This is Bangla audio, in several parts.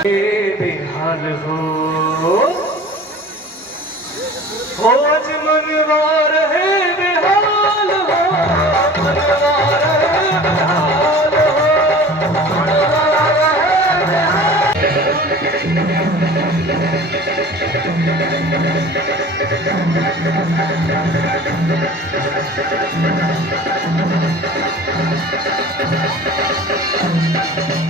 बेहाल हो हो आज मनवार है बेहाल हो मनवार है बेहाल हो मनवार है सोहनी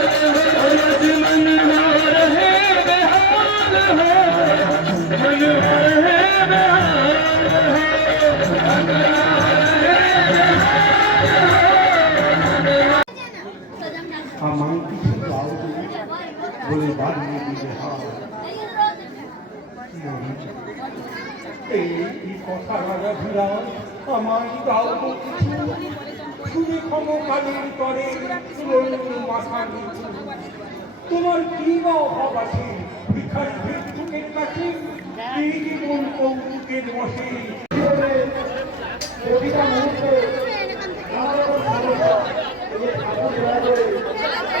আমার দাও শুনে ক্ষমকালীন করে মাথা নিচু তোমার কি বা অভাব আছে? ভিখারি ভিক্ষুকের কাছে এই জীবন কৌতুকের বসে।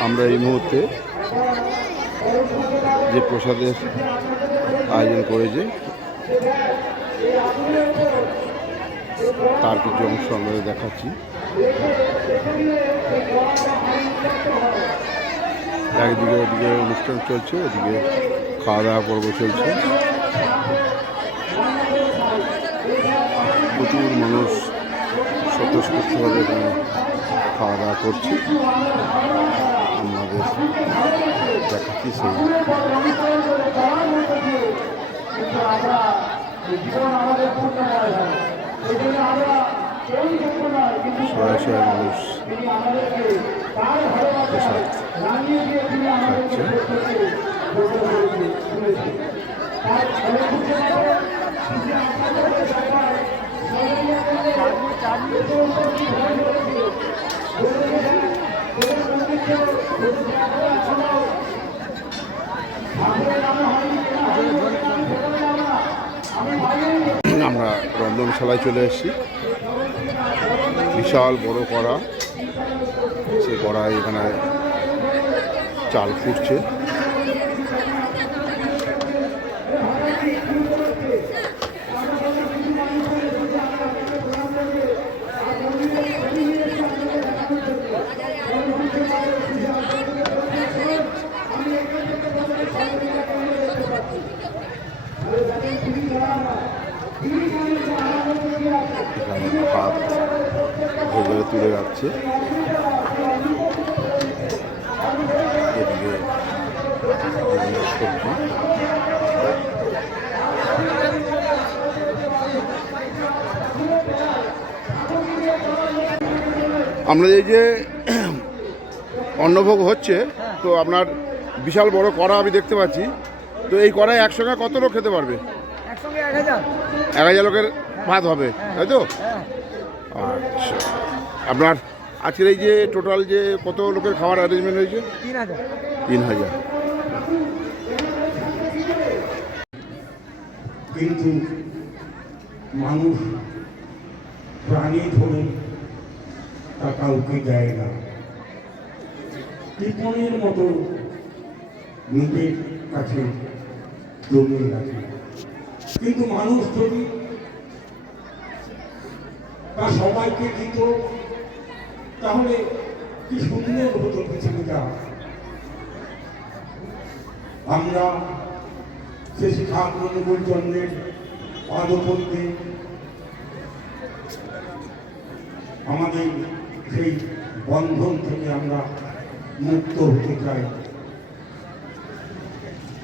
আমরা এই মুহূর্তে যে প্রসাদের আয়োজন করেছে, তার কিছু অংশ আমরা দেখাচ্ছি। একদিকে ওদিকে অনুষ্ঠান চলছে, ওদিকে খাওয়া দাওয়া পর্ব চলছে। প্রচুর মানুষ স্বতঃস্ফূর্তভাবে এখানে খাওয়া দাওয়া করছে। আমাদের দেখাচ্ছি সেই। আমরা রন্ধনশালায় চলে এসেছি। বিশাল বড় কড়া। সে কড়াই এখানে চাল ফুটছে এখানে ভাত ভেতরে তুলে যাচ্ছে এদিকে বিভিন্ন সবজি আমরা এই যে অন্নভোগ হচ্ছে তো আপনার বিশাল বড় কড়া আমি দেখতে পাচ্ছি। তো এই কড়ায় একসঙ্গে কত লোক খেতে পারবে? এক হাজার। লোকের ভাত হবে তাই তো? হ্যাঁ আচ্ছা। আপনার আজকের এই যে টোটাল যে কত লোকের খাবার অ্যারেঞ্জমেন্ট হয়েছে? তিন হাজার। তিন হাজার। কিন্তু মানুষ, প্রাণী ধরে তা কাউকে দেয় না। কৃপণের মতো নিজের কাছে জমিয়ে রাখে। কিন্তু মানুষ যদি তা সবাইকে দিত, তাহলে কি সুন্দর হতো পৃথিবীটা? আমরা শেষে ঠাকুর জন্মের পাদপদ্মে আমাদের সেই বন্ধন থেকে আমরা মুক্ত হতে চাই।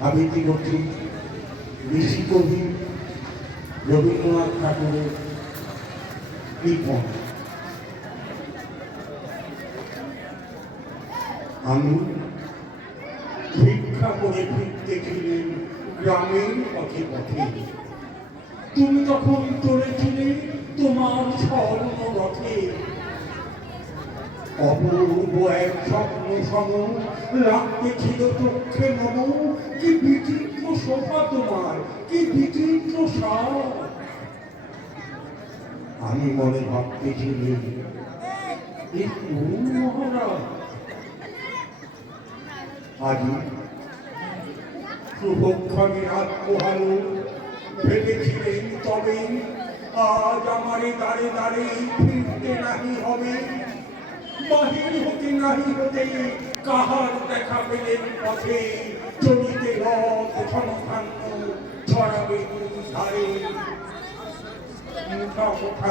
আবৃত্তি করছি ঋষি কবি রবীন্দ্রনাথ ঠাকুরের কৃপণ। আমি ভিক্ষা করে ফিরতেছিলেন গ্রামের পথে পথে। তুমি তখন চলেছিলে তোমার স্বর্ণ রথে। অপূর্ব এক স্বপ্ন সম লাগতেছিল চক্ষে মম। কি বিচিত্র শোভা তোমার, কি বিচিত্র সার। আমি মনে ভাবতেছিলি মহারাজ, আজি শুভক্ষণে রাত পোহালো তবে আজ আমারে দাঁড়ে দাঁড়ে ফিরতে নাহি হবে। বাহির হতে নাহি হতে কাহার দেখা পেলেন পথে? চলিতে রথ ধারে মুখা মুখা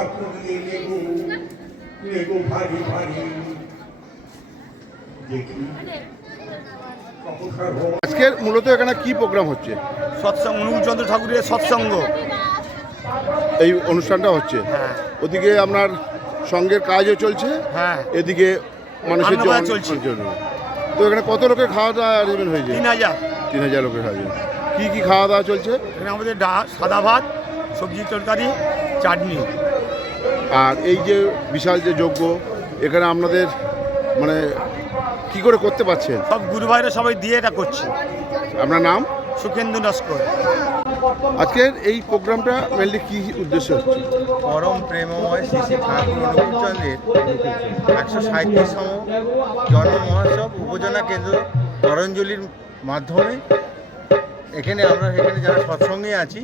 ভারী ভারী। দেখি। আজকের মূলত এখানে কি প্রোগ্রাম হচ্ছে? সৎসঙ্গ অনুকূলচন্দ্র ঠাকুরের সৎসঙ্গ। এই অনুষ্ঠানটা হচ্ছে। হ্যাঁ। ওদিকে আপনার সঙ্গের কাজও চলছে। হ্যাঁ। এদিকে মানুষের জন্য- চলছে। তো এখানে কত লোকের খাওয়া দাওয়া অ্যারেঞ্জমেন্ট হয়েছে? তিন হাজার। তিন হাজার লোকের খাওয়া কি কি খাওয়া দাওয়া চলছে? এখানে আমাদের ডা সাদা ভাত সবজি তরকারি চাটনি। আর এই যে বিশাল যে যজ্ঞ এখানে আপনাদের মানে কি করে করতে পারছেন? সব গুরু ভাইরা সবাই দিয়ে এটা করছি। আপনার নাম? সুখেন্দু নস্কর। আজকের এই প্রোগ্রামটা মেনলি কি উদ্দেশ্য হচ্ছে? পরম প্রেমময় শ্রী শ্রী ঠাকুর অনুকূলচন্দ্রের একশো সাঁত্রিশতম জন্ম মহোৎসব উপজেলা কেন্দ্র করঞ্জলির মাধ্যমে এখানে আমরা এখানে যারা সৎসঙ্গে আছি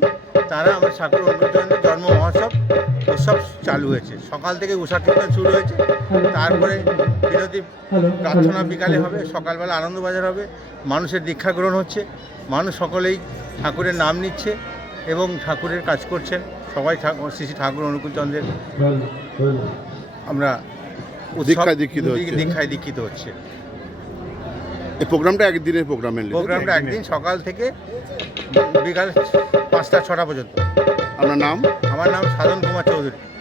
তারা আমরা ঠাকুর অনুকূলচন্দ্রের জন্ম মহোৎসব উৎসব চালু হয়েছে। সকাল থেকে উষা কীর্তন শুরু হয়েছে। তারপরে বিরতি প্রার্থনা বিকালে হবে সকালবেলা আনন্দবাজার হবে মানুষের দীক্ষা গ্রহণ হচ্ছে মানুষ সকলেই ঠাকুরের নাম নিচ্ছে এবং ঠাকুরের কাজ করছেন। সবাই ঠাকুর শ্রী শ্রী ঠাকুর অনুকূলচন্দ্রের আমরা দীক্ষায় দীক্ষিত হচ্ছে। দীক্ষায় দীক্ষিত হচ্ছে। এই প্রোগ্রামটা একদিনের প্রোগ্রাম প্রোগ্রামটা একদিন সকাল থেকে বিকাল পাঁচটা ছটা পর্যন্ত। আপনার নাম? আমার নাম সাধন কুমার চৌধুরী।